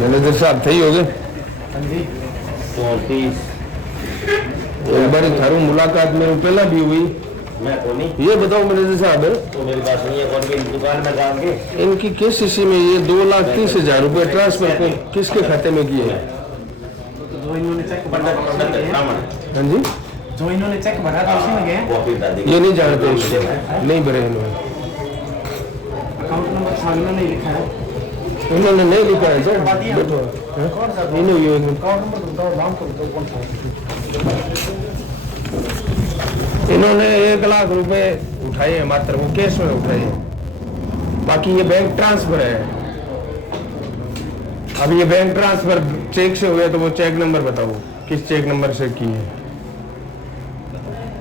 Manager साहब सही हो गए। एक बार थारू मुलाकात में पहला भी हुई। मैं तो नहीं। ये बताओ मैनेजर साहब तो मेरी बात सुनिए, कौन की दुकान में काम के इनकी केसीसी में ये 2,30,000 रुपए ट्रांसफर किसके खाते में किए? जो इन्होंने चेक भरा था हाँ जी, जो इन्होंने चेक भरा था उसी में गए। ये नहीं जानते इसको, नहीं भरे इन्होंने। अकाउंट नंबर सामने नहीं लिखा है। इन्होंने नहीं लिखा है सर। बैठो, अकाउंट नंबर बताओ, नाम तो बताओ कौन सा। इन्होंने 1,00,000 रुपए उठाए हैं, मात्र वो कैश में उठाए हैं, बाकी ये बैंक ट्रांसफर है। अब ये बैंक ट्रांसफर चेक से हुए तो वो चेक नंबर बताओ, किस चेक नंबर से की है?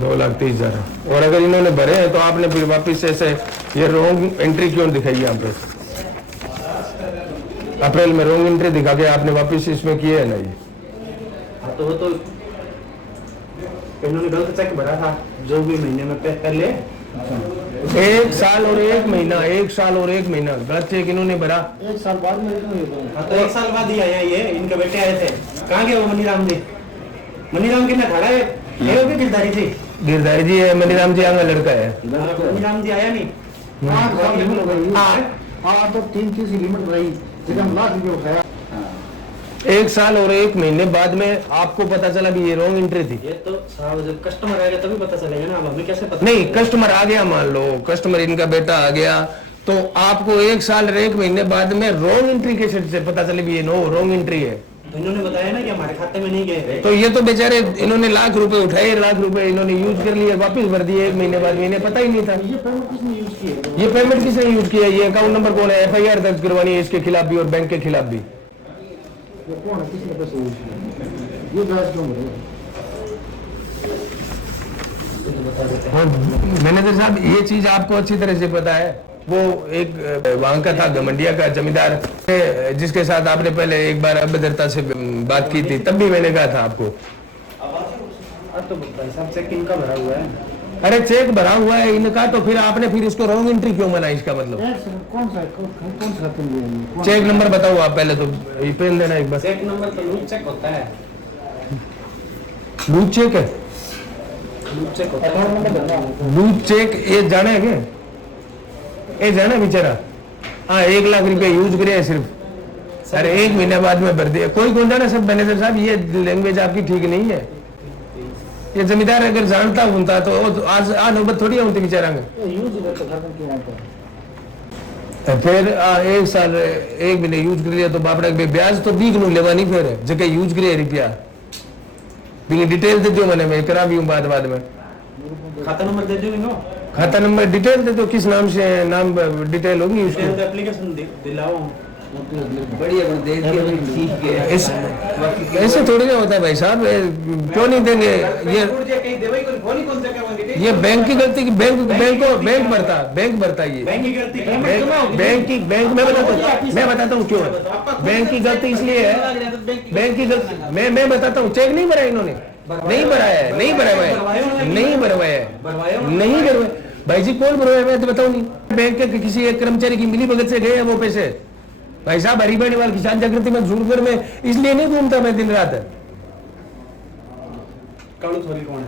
2,30,000। और अगर इन्होंने भरे हैं तो आपने फिर वापिस ऐसे ये रॉन्ग एंट्री क्यों दिखाई? यहाँ पे अप्रैल में रॉन्ग एंट्री दिखा के आपने वापिस इसमें किए है ना ये? तो वो तो इन्होंने गलत चेक भरा था जो भी महीने में पहले 1 साल और 1 महीना, 1 साल और 1 महीना गलत चेक इन्होंने भरा। 1 साल बाद में। हाँ तो 1 साल बाद ही आया ये, इनके बेटे आए थे। कहाँ गए वो मनीराम जी? मनीराम के ना खड़ा है, ये भी गिरधारी जी। गिरधारी जी है, मनीराम जी आंगा लड़का है। मनीराम जी आया नहीं। हाँ तो 3 लिमिट रही, जब लाख रुपये उठाया। 1 साल और 1 महीने बाद में आपको पता चला भी ये रॉन्ग एंट्री थी। ये तो साहब जब कस्टमर आएगा तभी पता चलेगा ना, अब हमें कैसे पता? नहीं, कस्टमर आ गया, मान लो कस्टमर इनका बेटा आ गया तो आपको 1 साल और 1 महीने बाद में रॉन्ग एंट्री कैसे से पता चले भी ये नो रॉन्ग एंट्री है? तो इन्होंने बताया ना कि हमारे खाते में नहीं गए। तो ये तो बेचारे इन्होंने लाख रुपए उठाए, लाख रुपए इन्होंने यूज कर लिए, वापस भर दिए 1 महीने बाद, इन्हें पता ही नहीं था। ये पेमेंट किसने यूज किया? ये पेमेंट किसने यूज किया? ये अकाउंट नंबर कौन है? FIR दर्ज करवानी है इसके खिलाफ भी और बैंक के खिलाफ भी। वो कौन है, किसने पैसे यूज किया? ये ब्याज क्यों भरे? हाँ मैनेजर साहब, ये चीज आपको अच्छी तरह से पता है। वो एक वहां का था गमंडिया का जमींदार, जिसके साथ आपने पहले एक बार अभद्रता से बात की थी, तब भी मैंने कहा था आपको। तो भाई साहब चेक इनका भरा हुआ है। अरे चेक भरा हुआ है इनका, तो फिर आपने फिर इसको रॉन्ग एंट्री क्यों बनाई? इसका मतलब कौन सा पेन लिया? चेक नंबर बताओ आप पहले तो, ये पेन देना एक बार। चेक नंबर तो लूप चेक होता है। लूट चेक है? लूप चेक होता है। लूट चेक ये जाने है क्या? ये जाने बेचारा। हाँ 1,00,000 रुपए यूज करे सिर्फ। अरे 1 महीने बाद में भर दिया, कोई कौन जाना? सब मैनेजर साहब ये लैंग्वेज आपकी ठीक नहीं है। ये जमींदार अगर जानता होता तो आज नौबत थोड़ी होती बेचारा में। फिर 1 साल 1 महीने यूज कर लिया तो बापड़ा ब्याज तो 20 नु लेवा नहीं, फिर जगह यूज करे रुपया डिटेल दे दो, मैं करा भी हूँ बाद में। खाता नंबर दे दो इनको। खाता नंबर डिटेल दे दो, किस नाम से नाम डिटेल होगी उसकी। एप्लीकेशन दिलाओ। बढ़िया दे दिया, ठीक है। ऐसे थोड़ी ना होता है भाई साहब, क्यों नहीं देंगे? ये बैंक की गलती की, बैंक भरता ये बैंक मैं बताता हूँ क्यों बैंक की गलती इसलिए है। बैंक की गलती मैं बताता हूँ, चेक नहीं भरा इन्होंने, नहीं भराया है, नहीं भरवाया भाई जी। कौन भरवाया मैं तो बताऊँ नहीं। बैंक के किसी एक कर्मचारी की मिली भगत से गए हैं वो पैसे। भाई साहब हरिबाणी वाल किसान जागृति में झूठगर में इसलिए नहीं घूमता मैं दिन रात। कौन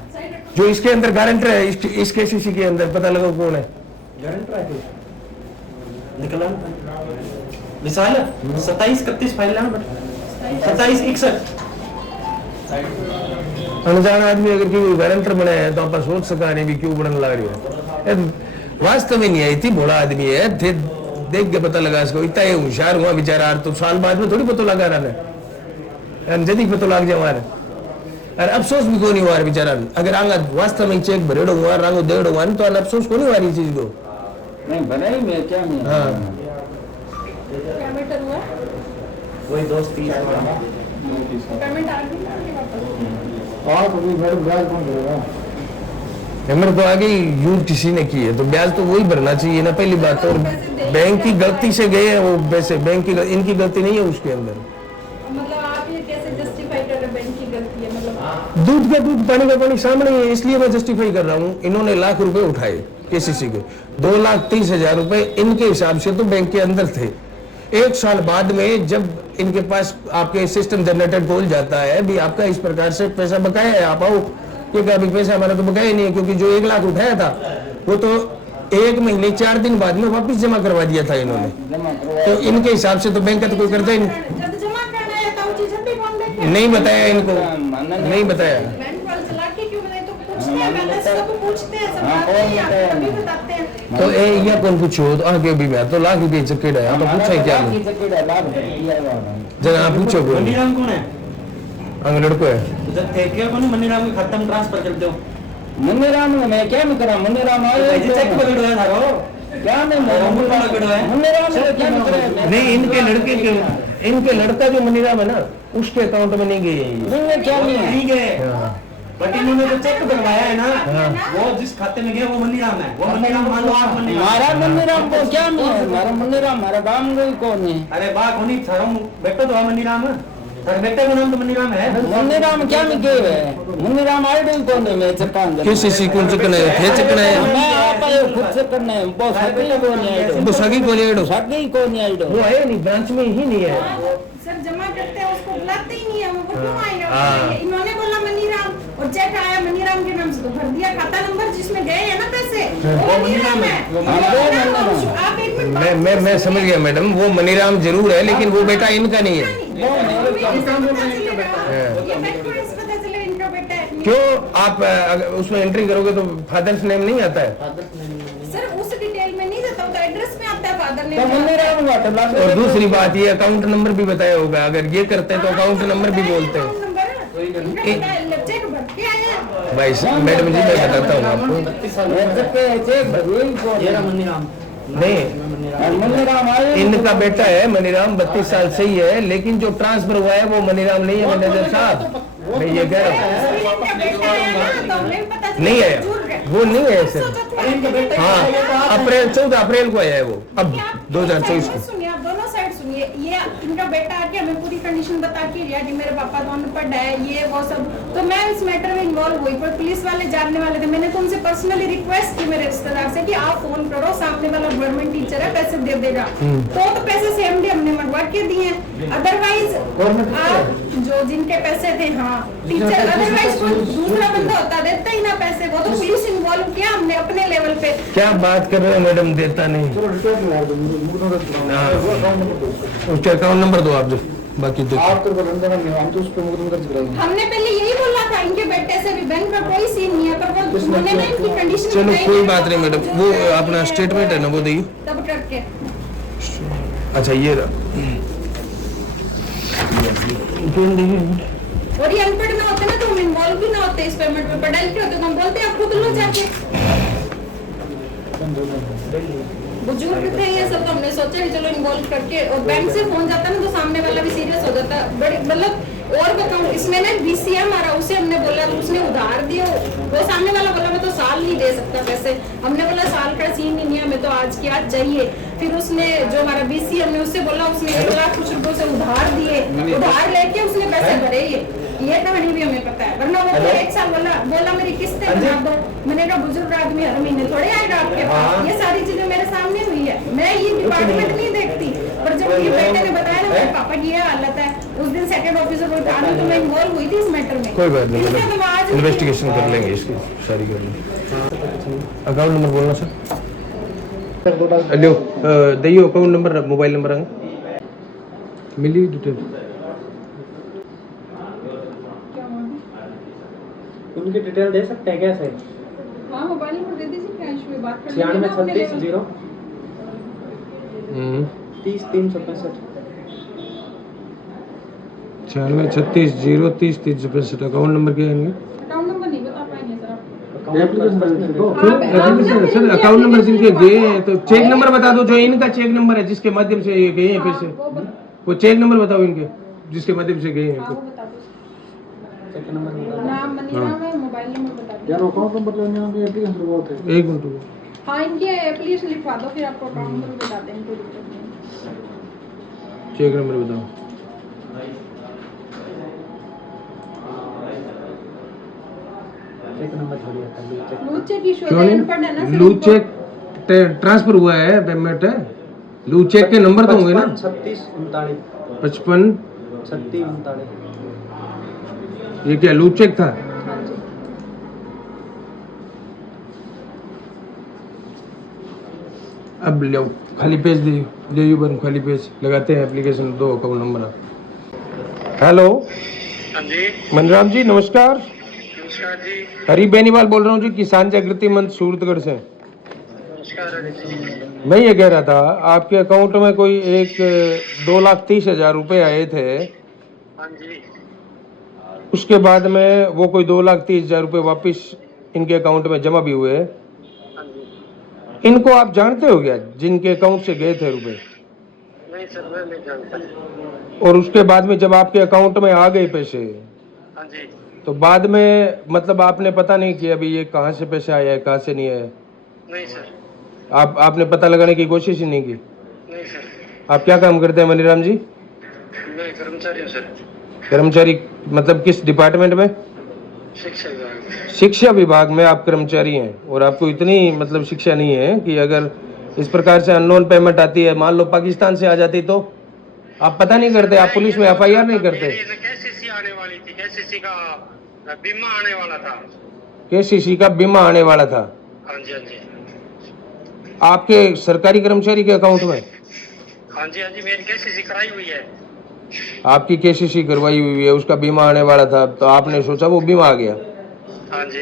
है जो इसके अंदर गारंटर है, इस केसीसी के अंदर पता लगा कौन है गारंटर है? निकला विशाल 27-31 फाइल है, 27-61। अनजान आदमी अगर कोई गारंटर बने है तो आप सोच सका नहीं भी क्यों बनने लग रही है। वास्तव में नहीं है, इतनी भोला आदमी है, देख के पता लगा इसको। इतना होशियार हुआ बेचारा, तो साल बाद में थोड़ी पता लगा रहा है, जल्दी पता लग जाए हमारे। अरे अफसोस भी क्यों नहीं हुआ बेचारा? अगर आंगा वास्तव में चेक भरेड़ो हुआ रंगो देड़ो हुआ तो अफसोस क्यों नहीं हुआ रही चीज को? नहीं बनाई मैं क्या नहीं। हाँ पेमेंट हुआ, वही दोस्त पेमेंट आ गई वापस। और तो फिर ब्याज कौन भरेगा? पेमेंट तो आगे यूज किसी ने की है तो ब्याज तो वही भरना चाहिए ना, पहली बात। और बैंक की गलती से गए हैं वो वैसे, बैंक की इनकी गलती नहीं है उसके अंदर। मतलब आप ये कैसे जस्टिफाई कर रहे हैं बैंक की गलती है? मतलब दूध का दूध पानी का पानी सामने है, इसलिए मैं जस्टिफाई कर रहा हूँ। इन्होंने लाख रुपए उठाए केसीसी के, 2,30,000 रुपए इनके हिसाब से तो बैंक के अंदर थे। 1 साल बाद में जब इनके पास आपके सिस्टम जनरेटर खोल जाता है भी आपका इस प्रकार से पैसा बकाया है, आप आओ, क्योंकि अभी पैसा हमारा तो बकाया नहीं है, क्योंकि जो 1 लाख उठाया था वो तो 1 महीने 4 दिन बाद में वापस जमा करवा दिया था इन्होंने। तो इनके हिसाब से तो बैंक का तो कोई करता ही नहीं। जब जमा करना है तो उसी जब भी बोल देंगे। नहीं बताया इनको, नहीं बताया। बैंक वाले चला के क्यों बताए, तो पूछते हैं, पहले सब पूछते हैं, सब बताते हैं, तभी बताते हैं। तो ये कौन पूछो तो आगे भी मैं तो लाख रुपये चक्केड़ा है, तो पूछा ही क्या नहीं जरा आप पूछो कोई मनीराम कौन है? अंग लड़को है जब ठेके को नहीं मनीराम की खत्म ट्रांसफर कर दो। मुन्नीराम मैं क्या नहीं करा, मुन्नीराम आए चेक पकड़ो है थारो क्या नहीं अमूल वाला पकड़ो है। मुन्नीराम ने क्या नहीं करा। नहीं, इनके लड़के के, इनके लड़का जो मनीराम है ना उसके अकाउंट में नहीं गए ये। नहीं क्या नहीं है। ठीक है, हाँ। बट इन्होंने जो चेक बनवाया है ना, वो जिस खाते में गया वो मनीराम है, वो मनीराम मान लो आप मनीराम। हमारा मुन्नीराम को क्या नहीं है, हमारा मुन्नीराम हमारा गांव में कौन है। अरे बा कोनी थारो बेटा तो मनीराम है, थारे बेटे का नाम तो मनीराम है। मुन्नीराम क्या नहीं के है, मुन्नीराम आइडल कौन है मैं चक्कान किसी सी कौन चकना है, थे चकना है, मैं आप आयो खुद से करना है, वो सगी कौन है आइडल, वो सगी कौन है, सगी कौन है आइडल, वो है नहीं, ब्रांच में ही नहीं है। सर जमा करते हैं उसको बुलाते ही नहीं है, वो क्यों आएगा? हाँ। इन्होंने बोला मनीराम और चेक आया मनीराम के नाम से, तो भर दिया खाता नंबर जिसमें गए हैं ना पैसे, वो मनीराम है। आप एक मिनट मैं समझ गया मैडम, वो मनीराम जरूर है लेकिन वो बेटा इनका नहीं है। क्यों आप उसमें एंट्री करोगे तो फादर्स नेम नहीं आता है? सर उस डिटेल में नहीं देता, तो एड्रेस में आता है फादर तो मुन्नीराम नेम। वाटर और दूसरी बात ये अकाउंट नंबर भी बताया होगा, अगर ये करते हैं तो अकाउंट नंबर भी बोलते हैं। भाई मैडम जी मैं बताता हूँ आपको, नहीं मुन्नीराम आए इनका बेटा है मनीराम, 32 साल से ही है, लेकिन जो ट्रांसफर हुआ है वो मनीराम नहीं है मैनेजर साहब, मैं ये कह रहा हूँ। नहीं है, वो नहीं है सर। हाँ, अप्रैल 14 अप्रैल को आया है वो, अब 2024 को। सुनिए, आप दोनों साइड सुनिए, ये इनका बेटा आके हमें पूरी कंडीशन बता के गया कि मेरे पापा तो अनपढ़ है, ये वो सब, तो मैं इस मैटर में इन्वॉल्व हुई, पर पुलिस वाले जानने वाले थे, मैंने तो उनसे पर्सनली रिक्वेस्ट की मेरे रिश्तेदार से कि आप फोन करो, सामने वाला गवर्नमेंट टीचर है, पैसे दे देगा, तो पैसे CMD हमने मंगवा के दिए, अदरवाइज आप जो जिनके पैसे थे, हाँ टीचर, अदरवाइज कोई दूसरा बंदा होता देता ही ना पैसे, वो तो पुलिस इन्वॉल्व किया हमने अपने लेवल पे। क्या बात कर रहे हो मैडम, देता नहीं, उसके अकाउंट नंबर दो आप, जो बाकी दो आप तो हम तो उस पर मुकदमा दर्ज कराएंगे। हमने पहले यही बोला था, इनके बेटे से भी बैंक का कोई सीन नहीं है, पर वो उन्होंने ना इनकी कंडीशन चलो बताई कोई है, बात नहीं मैडम, वो अपना स्टेटमेंट है ना वो दिए। तब करके अच्छा ये और ये अनपढ़ ना होते ना तो हम इन्वॉल्व भी ना होते इस पेमेंट में, पढ़ाई के होते तो हम बोलते आप खुद लो जाके। बुजुर्ग थे ये सब, तो हमने सोचा कि चलो इन्वॉल्व करके, और बैंक से फोन जाता ना तो सामने वाला भी सीरियस हो जाता, बड़े मतलब और बताऊं, इसमें ना BC है हमारा, उसे हमने बोला तो उसने उधार दिया, वो सामने वाला बोला मैं तो साल नहीं दे सकता पैसे, हमने बोला साल का सीन ही नहीं है, हमें तो आज की आज चाहिए। फिर उसने जो हमारा BC हमने उससे बोला, उसने 1 लाख कुछ रुपए से उधार दिए, उधार लेके उसने पैसे भरे, ये कहानी भी हमें पता है, वरना वो तो 1 साल बोला मेरी किस्तें बना दो, मैंने कहा बुजुर्ग आदमी हर महीने थोड़े आएगा आपके पास, ये सारी चीजें मेरे सामने हुई है, मैं ये डिपार्टमेंट नहीं देखती, पर जब ये बेटे ने बताया ना मेरे पापा की ये हालत है, उस दिन सेकंड ऑफिसर को उठाने तो मैं इन्वॉल्व हुई थी इस मैटर में। कोई बात नहीं इसलिए तो मैडम, मैं आज इन्वेस्टिगेशन कर लेंगे इसकी सारी कर लेंगे। अकाउंट नंबर बोलना सर, हेलो दइयो अकाउंट नंबर मोबाइल नंबर आगे मिली डिटेल। उनकी डिटेल दे सकते हैं क्या सर? हाँ मोबाइल नंबर दे दीजिए, क्या इशू है, बात कर 96 36 0 30 365। 96 0 30 365। अकाउंट नंबर क्या है इनका? अकाउंट नंबर नहीं बता पाएंगे सर आप। सर अकाउंट नंबर जिनके गए हैं तो चेक नंबर बता दो, जो इनका चेक नंबर है जिसके माध्यम से ये गए हैं पैसे, वो चेक नंबर बताओ इनके जिसके माध्यम से गए हैं। हाँ वो बता दो, चेक नंबर, नाम मनीराम है, मोबाइल नंबर बता दो। यार अकाउंट नंबर लेने में एप्लीकेशन बहुत है। एक मिनट रुको, हाँ इनके एप्लीकेशन लिखवा दो, फिर आपको अकाउंट नंबर बता देंगे, कोई दिक्कत नहीं। चेक नंबर बताओ। एक नंबर छोड़िए तब लूज चेक इशू क्यों है, नहीं? अनपढ़ है ना सर, लूज इनको- चेक ट्रांसफर हुआ है पेमेंट है, लू चेक के नंबर तो होंगे ना? 36 39 55 36 39। ये क्या लू चेक था? अब लो खाली पेज दे बन खाली पेज लगाते हैं एप्लीकेशन दो अकाउंट नंबर आप। हेलो हाँ जी मनराम जी नमस्कार। नमस्कार जी। हरी बेनीवाल बोल रहा हूँ जी, किसान जागृति मंच सूरतगढ़ से। नमस्कार हरी जी। मैं ये कह रहा था आपके अकाउंट में कोई एक 2,30,000 रुपए आए थे, हाँ जी उसके बाद में वो कोई 2,30,000 रुपए वापस इनके अकाउंट में जमा भी हुए। हाँ जी। इनको आप जानते हो क्या, जिनके अकाउंट से गए थे रुपए? नहीं सर मैं नहीं जानता। और उसके बाद में जब आपके अकाउंट में आ गए पैसे, हाँ जी। तो बाद में मतलब आपने पता नहीं किया अभी ये कहाँ से पैसे आया है कहाँ से नहीं आया? नहीं सर। आपने पता लगाने की कोशिश ही नहीं की? नहीं सर। आप क्या काम करते हैं मनीराम जी? मैं कर्मचारी हूँ सर। कर्मचारी मतलब किस डिपार्टमेंट में? शिक्षा विभाग। शिक्षा विभाग में आप कर्मचारी हैं, और आपको इतनी मतलब शिक्षा नहीं है कि अगर इस प्रकार से अननोन पेमेंट आती है, मान लो पाकिस्तान से आ जाती तो आप पता नहीं करते, आप पुलिस में FIR नहीं करते? KCC आने वाली थी, KCC का बीमा आने वाला था। KCC का बीमा आने वाला था हाँ जी हाँ जी। आपके सरकारी कर्मचारी के अकाउंट में? हाँ जी हाँ जी मेरी KCC कराई हुई है। आपकी KCC करवाई हुई है, उसका बीमा आने वाला था, तो आपने सोचा वो बीमा आ गया, हाँ जी।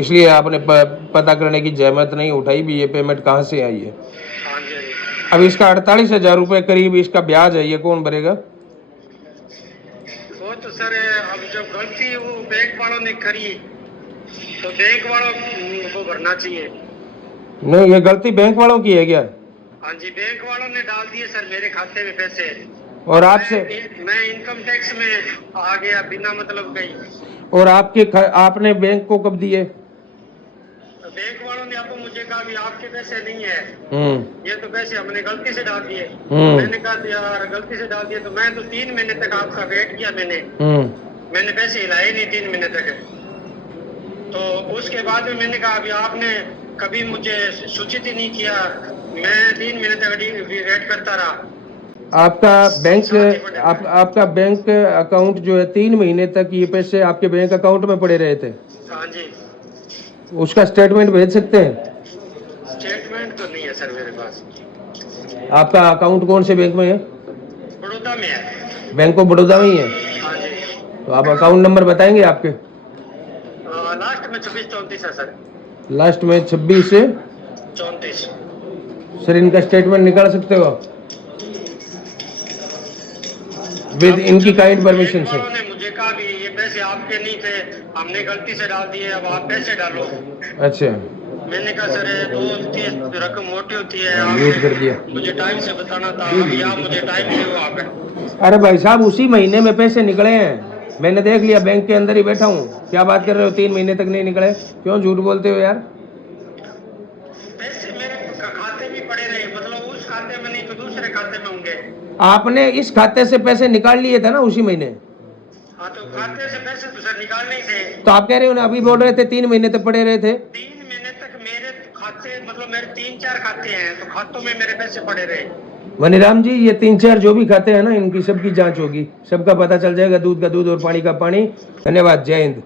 इसलिए आपने पता करने की जहमत नहीं उठाई भी ये पेमेंट कहाँ से आई है। हाँ जी हाँ जी। अब इसका 48,000 रुपए करीब इसका ब्याज है, ये कौन भरेगा? वो तो सर अब जब गलती वो बैंक वालों ने करी तो बैंक वालों को भरना चाहिए। नहीं, ये गलती बैंक वालों की है क्या? हाँ जी बैंक वालों ने डाल दिए सर मेरे खाते में पैसे, और आपसे मैं इनकम टैक्स में आ गया बिना मतलब गई। और आपने बैंक को कब दिए? बैंक वालों ने आपको मुझे कहा भी आपके पैसे नहीं है, हम्म ये तो पैसे हमने गलती से डाल दिए। हम्म। मैंने कहा यार गलती से डाल दिए, तो मैं तो 3 महीने तक आपका वेट किया मैंने पैसे हिलाए नहीं 3 महीने तक। तो उसके बाद में मैंने कहा अभी आपने कभी मुझे सूचित ही नहीं किया, मैं 3 महीने तक वेट करता रहा। आपका बैंक अकाउंट जो है 3 महीने तक ये पैसे आपके बैंक अकाउंट में पड़े रहे थे? हाँ जी। उसका स्टेटमेंट भेज सकते हैं? स्टेटमेंट तो नहीं है सर मेरे पास। आपका अकाउंट कौन से बैंक में है? बड़ौदा में है। बैंक ऑफ बड़ौदा में ही है? हाँ जी। तो आप अकाउंट नंबर बताएंगे आपके? लास्ट में 26-34 है सर। लास्ट में 26 से 34। सर इनका स्टेटमेंट निकाल सकते हो आप विद इनकी काइंड परमिशन से? ने मुझे कहा भी ये पैसे आपके नहीं थे, हमने गलती से डाल दिए, अब आप पैसे डालो। अच्छा, मैंने कहा सर 2-3 रकम मोटी होती है, म्यूट कर दिया। मुझे टाइम से बताना था, अभी आप मुझे टाइम नहीं हुआ आप। अरे भाई साहब उसी महीने में पैसे निकले हैं, मैंने देख लिया, बैंक के अंदर ही बैठा हूँ। क्या बात कर रहे हो 3 महीने तक नहीं निकले? क्यों झूठ बोलते हो यार? पैसे मेरे खाते में पड़े रहे, मतलब उस खाते में नहीं तो दूसरे खाते में होंगे। आपने इस खाते से पैसे निकाल लिए थे ना उसी महीने? हाँ तो खाते से पैसे तो सर निकालने ही थे। तो आप कह रहे हो ना, अभी बोल रहे थे 3 महीने तक पड़े रहे थे। 3 महीने तक मेरे खाते मतलब मेरे 3-4 खाते हैं, तो खातों में मेरे पैसे पड़े रहे। मनीराम जी ये 3-4 जो भी खाते हैं ना, इनकी सबकी जांच होगी, सबका पता चल जाएगा, दूध का दूध और पानी का पानी। धन्यवाद, जय हिंद।